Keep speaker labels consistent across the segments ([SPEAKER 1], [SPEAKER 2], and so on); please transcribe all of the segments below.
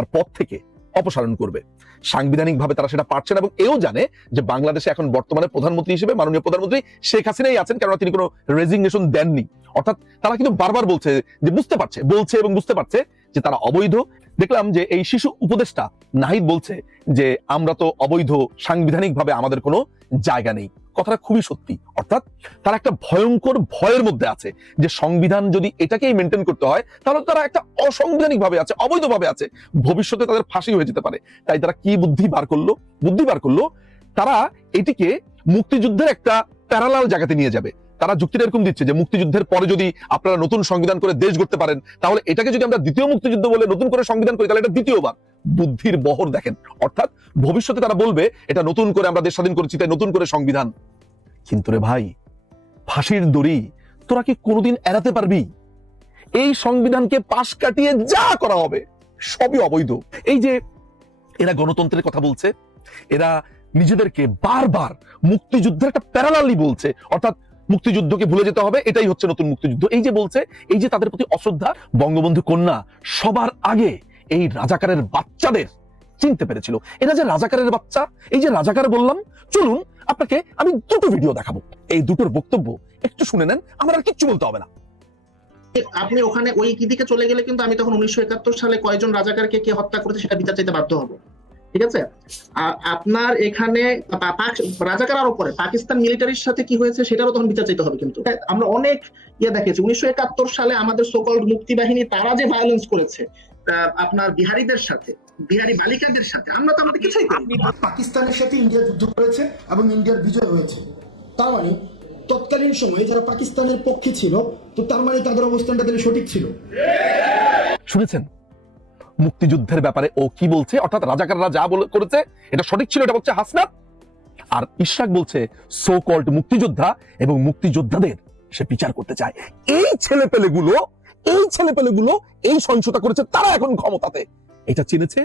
[SPEAKER 1] তার পদ থেকে অপসারণ করবে। সাংবিধানিকভাবে তারা সেটা পারছে না এবং এও জানে যে বাংলাদেশে এখন বর্তমানে প্রধানমন্ত্রী হিসেবে মাননীয় প্রধানমন্ত্রী শেখ হাসিনাই আছেন, কেননা তিনি কোনো রেজিগনেশন দেননি। অর্থাৎ তারা কিন্তু বারবার বলছে যে বুঝতে পারছে, বলছে এবং বুঝতে পারছে যে তারা অবৈধ। দেখলাম যে এই শিশু উপদেষ্টা নাহিদ বলছে যে, আমরা তো অবৈধ, সাংবিধানিকভাবে আমাদের কোনো জায়গা নেই। কথাটা খুবই সত্যি। অর্থাৎ তারা একটা ভয়ঙ্কর ভয়ের মধ্যে আছে যে সংবিধান যদি এটাকেই মেনটেন করতে হয়, তাহলে তারা একটা অসাংবিধানিক ভাবে আছে, অবৈধভাবে আছে। ভবিষ্যতে তাদের ফাঁসি হয়ে যেতে পারে। তাই তারা কি বুদ্ধি বার করল? বুদ্ধি বার করল, তারা এটিকে মুক্তিযুদ্ধের একটা প্যারালাল জায়গাতে নিয়ে যাবে। তারা যুক্তিটা এরকম দিচ্ছে যে মুক্তিযুদ্ধের পরে যদি আপনারা নতুন সংবিধান করে দেশ গড়তে পারেন, তাহলে এটাকে যদি আমরা দ্বিতীয় মুক্তিযুদ্ধ বলে নতুন করে সংবিধান করি, তাহলে এটা দ্বিতীয়বার। বুদ্ধির বহর দেখেন। অর্থাৎ ভবিষ্যতে তারা বলবে, এটা নতুন করে আমরা দেশ স্বাধীন করেছি, তাই নতুন করে সংবিধান। কিন্তু রে ভাই, ফাঁসির দড়ি তোরা কি কোনোদিন এড়াতে পারবি? এই সংবিধানকে পাশ কাটিয়ে যা করা হবে, সবই অবৈধ। এই যে এরা গণতন্ত্রের কথা বলছে, এরা নিজেদেরকে বারবার মুক্তিযুদ্ধের একটা প্যারালালি বলছে। অর্থাৎ মুক্তিযুদ্ধকে ভুলে যেতে হবে, এটাই হচ্ছে নতুন মুক্তিযুদ্ধ। এই যে বলছে, এই যে তাদের প্রতি অশ্রদ্ধা, বঙ্গবন্ধু কন্যা সবার আগে এই রাজাকারের বাচ্চাদের চিনতে পেরেছিল। এরা যে রাজাকারের বাচ্চা, এই যে রাজাকার বললাম, চলুন আপনাকে আমি দুটো ভিডিও দেখাবো। এই দুটোর বক্তব্য একটু শুনে নেন, আমার আর কিচ্ছু বলতে হবে না।
[SPEAKER 2] আপনি ওখানে ওই দিকে চলে গেলে কিন্তু আমি তখন উনিশশো একাত্তর সালে কয়জন রাজাকারকে কে হত্যা করেছে সেটা বিচার চাইতে বাধ্য হব। ঠিক আছে? আর আপনার এখানে রাজাকার আরও পরে পাকিস্তান মিলিটারির সাথে কি হয়েছে সেটারও তখন বিচার চাইতে হবে কিন্তু। আমরা অনেক ইয়ে দেখেছি উনিশশো একাত্তর সালে আমাদের সকল মুক্তি বাহিনী তারা যে ভায়োলেন্স করেছে আপনার বিহারীদের সাথে বিহারি বালিকাদের সাথে আমরা তো আমাদের কিছুই
[SPEAKER 3] পাকিস্তানের সাথে ইন্ডিয়া যুদ্ধ করেছে এবং ইন্ডিয়ার বিজয় হয়েছে। তার মানে তৎকালীন সময়ে যারা পাকিস্তানের পক্ষে ছিল তো তার মানে তাদের অবস্থানটা তাহলে সঠিক ছিল।
[SPEAKER 1] শুনেছেন? মুক্তিযুদ্ধের ব্যাপারে ও কি বলছে? অর্থাৎ রাজাকাররা যা বলে করেছে, এটা সঠিক ছিল, এটা বলছে হাসনাত। আর ইশরাক বলছে সো কল্ড মুক্তিযোদ্ধা এবং মুক্তিযোদ্ধাদের সে বিচার করতে চায়। এই ছেলেপেলেগুলো এই ছেলেপেলেগুলো, এই সহিংসতা করেছে, তারা এখন ক্ষমতাতে। এটা চিনেছে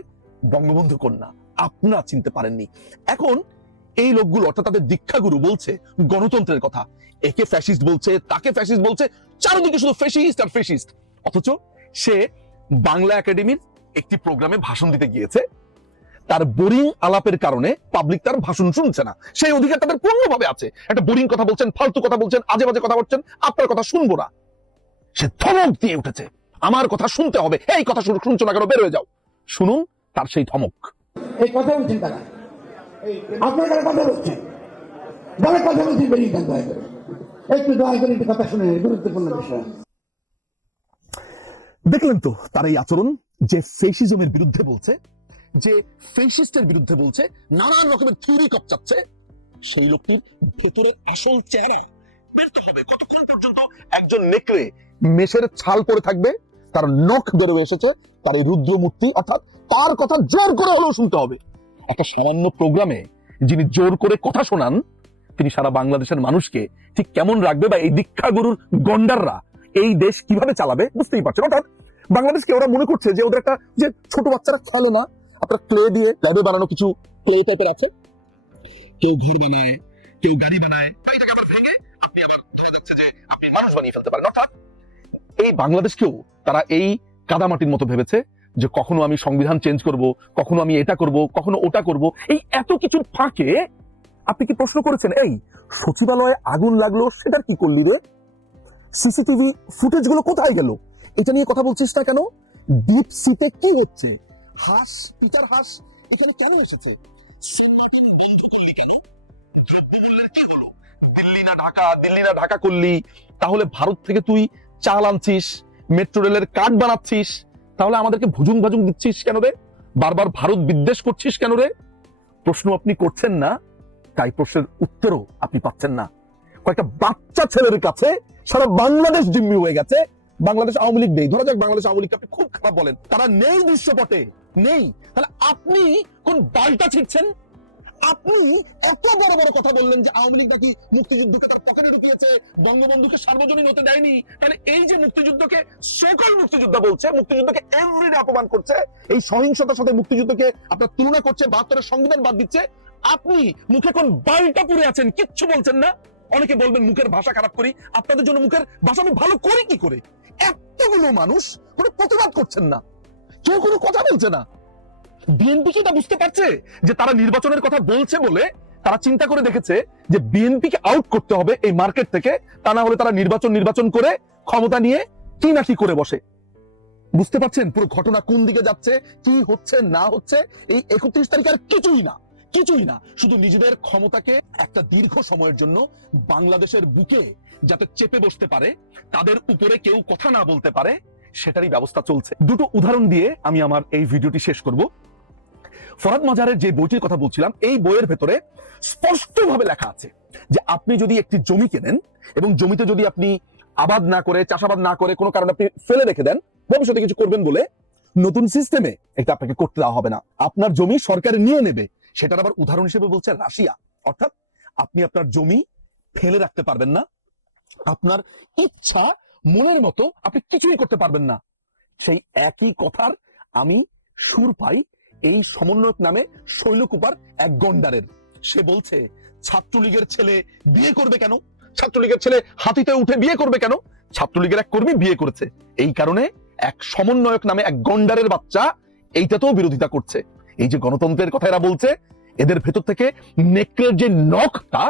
[SPEAKER 1] বঙ্গবন্ধু কন্যা। আপনারা চিনতে পারেননি। এখন এই লোকগুলো, অর্থাৎ তাদের দীক্ষাগুরু বলছে গণতন্ত্রের কথা। একে ফ্যাসিস্ট বলছে, তাকে ফ্যাসিস্ট বলছে, চারদিকে শুধু ফ্যাসিস্ট আর ফ্যাসিস্ট অথচ সে বাংলা একাডেমির একটি প্রোগ্রামে ভাষণ দিতে গিয়েছে। তার বোরিং আলাপের কারণে পাবলিক তার ভাষণ শুনছে না। সেই অধিকার তাদের পূর্ণভাবে আছে। একটা বোরিং কথা বলছেন ফালতু কথা বলছেন আজে বাজে কথা বলছেন আপনার কথা শুনব না। সে ধমক দিয়ে উঠেছে। আমার কথা শুনতে হবে। এই কথা শুনে শুনছো না কেন? বের হয়ে যাও। শুনুন তার সেই ধমক।
[SPEAKER 4] এই কথা বলছেন তারা। আপনার কাছে কথা বলছেন যারা কথা বলছেন বেরিয়ে যান দয়া করে। একটু দয়া করে একটু কথা শুনে গুরুত্বপূর্ণ বিষয়।
[SPEAKER 1] দেখলেন তো তার এই আচরণ যে ফেসিজমের বিরুদ্ধে বলছে, যে ফেসিস্টের বিরুদ্ধে বলছে, নানান রকমের থিওরি কপচাচ্ছে, সেই লোকটির ভেতরের আসল চেহারা বেরতে হবে। কতক্ষণ পর্যন্ত একজন নেকড়ে মেষের ছাল পরে থাকবে, তার নখ বেরোবে এসেছে, তার রুদ্র মূর্তি অর্থাৎ তার কথা জোর করে হলেও শুনতে হবে। একটা সামান্য প্রোগ্রামে যিনি জোর করে কথা শোনান, তিনি সারা বাংলাদেশের মানুষকে ঠিক কেমন রাখবে বা এই দীক্ষা গুরুর গন্ডাররা এই দেশ কীভাবে চালাবে বুঝতেই পারছেন। অর্থাৎ বাংলাদেশকে ওরা মনে করছে যে ওদের একটা যে ছোট বাচ্চারা খেলে না, আপনার ক্লে দিয়ে ল্যাবে বানানো কিছু ক্লে টাইপের আছে। কেউ ঘর বানায়, কেউ গাড়ি বানায় এই বাংলাদেশকেও তারা এই কাদামাটির মতো ভেবেছে যে কখনো আমি সংবিধান চেঞ্জ করব, কখনো আমি এটা করব, কখনো ওটা করব। এই এত কিছুর ফাঁকে আপনি কি প্রশ্ন করেছেন, এই সচিবালয়ে আগুন লাগল সেটার কি করলি রে? সিসিটিভি ফুটেজগুলো কোথায় গেল? এটা নিয়ে কথা বলছিস না কেন? ডিপ সিতে কি হচ্ছে? হাঁস পিটার হাঁস এখানে কেন এসেছে? দিল্লি না ঢাকা, দিল্লি না ঢাকা করলি। তাহলে ভারত থেকে তুই চাল আনছিস, মেট্রো রেলের কার্ড বানাচ্ছিস। তাহলে আমাদেরকে ভুজুং ভাজুং দিচ্ছিস কেন রে? বারবার ভারত বিদ্বেষ করছিস কেন রে? প্রশ্ন আপনি করছেন না, তাই প্রশ্নের উত্তরও আপনি পাচ্ছেন না। কয়েকটা বাচ্চা ছেলের কাছে সারা বাংলাদেশ জিম্মি হয়ে গেছে। বাংলাদেশ আওয়ামী লীগ নেই। ধরা যাক বাংলাদেশ আওয়ামী লীগকে আপনি খুব খারাপ বলেন। তারা নেই দৃশ্যপটে। নেই। তাহলে আপনি কোন বালটা ছিটছেন আপনি এত বড় বড় কথা বললেন যে আওয়ামী লীগ নাকি মুক্তিযুদ্ধকে ঢুকিয়েছে বঙ্গবন্ধুকে সার্বজনীন হতে দেয়নি। তাহলে এই যে মুক্তিযুদ্ধকে সকল মুক্তিযোদ্ধা বলছে, মুক্তিযুদ্ধকে এভরিডে অপমান করছে, এই সহিংসতার সাথে মুক্তিযুদ্ধকে আপনার তুলনা করছে, বাহাত্তরের সংবিধান বাদ দিচ্ছে, আপনি মুখে কোন বালটা পুরে আছেন, কিচ্ছু বলছেন না? অনেকে বলবেন মুখের ভাষা খারাপ করি, আপনাদের জন্য মুখের ভাষা আমি ভালো করি কি করে? এতগুলো মানুষ কোনো প্রতিবাদ করছেন না। কেউ কোনো কথা বলছে না। বিএনপি কি এটা বুঝতে পারছে যে তারা নির্বাচনের কথা বলছে বলে তারা চিন্তা করে দেখেছে যে বিএনপি কে আউট করতে হবে এই মার্কেট থেকে, তা না হলে তারা নির্বাচন নির্বাচন করে ক্ষমতা নিয়ে কি না কি করে বসে। বুঝতে পারছেন পুরো ঘটনা কোন দিকে যাচ্ছে, কি হচ্ছে, না হচ্ছে, এই একত্রিশ তারিখ আর কিছুই না। কিছুই না, শুধু নিজেদের ক্ষমতাকে একটা দীর্ঘ সময়ের জন্য বাংলাদেশের বুকে যাতে চেপে বসতে পারে, তাদের উপরে কেউ কথা না বলতে পারে, সেটারই ব্যবস্থা চলছে। দুটো উদাহরণ দিয়ে আমি আমার এই ভিডিওটি শেষ করব। ফরাদ মাজারের যে বইটির কথা বলছিলাম, এই বইয়ের ভেতরে স্পষ্টভাবে লেখা আছে যে আপনি যদি একটি জমি কেনেন এবং জমিতে যদি আপনি আবাদ না করে, চাষাবাদ না করে কোনো কারণে আপনি ফেলে রেখে দেন, ভবিষ্যতে কিছু করবেন বলে নতুন সিস্টেমে এটা আপনাকে করতে দেওয়া হবে না। আপনার জমি সরকার নিয়ে নেবে সেটার আবার উদাহরণ হিসেবে বলছে রাশিয়া। অর্থাৎ আপনি আপনার জমি ফেলে রাখতে পারবেন না, আপনার ইচ্ছা মনের মতো আপনি কিছুই করতে পারবেন না। সেই একই কথার আমি সুর পাই এই সমন্বয়ক নামে শৈলকুপার এক গন্ডারের। সে বলছে, ছাত্রলীগের ছেলে বিয়ে করবে কেন? ছাত্রলীগের ছেলে হাতিতে উঠে বিয়ে করবে কেন? ছাত্রলীগের এক কর্মী বিয়ে করেছে। এই কারণে এক সমন্বয়ক নামে এক গন্ডারের বাচ্চা এইটাতেও বিরোধিতা করছে। এই যে গণতন্ত্রের কথা এরা বলছে এদের ভেতর থেকে নেকড়ের যে নখটা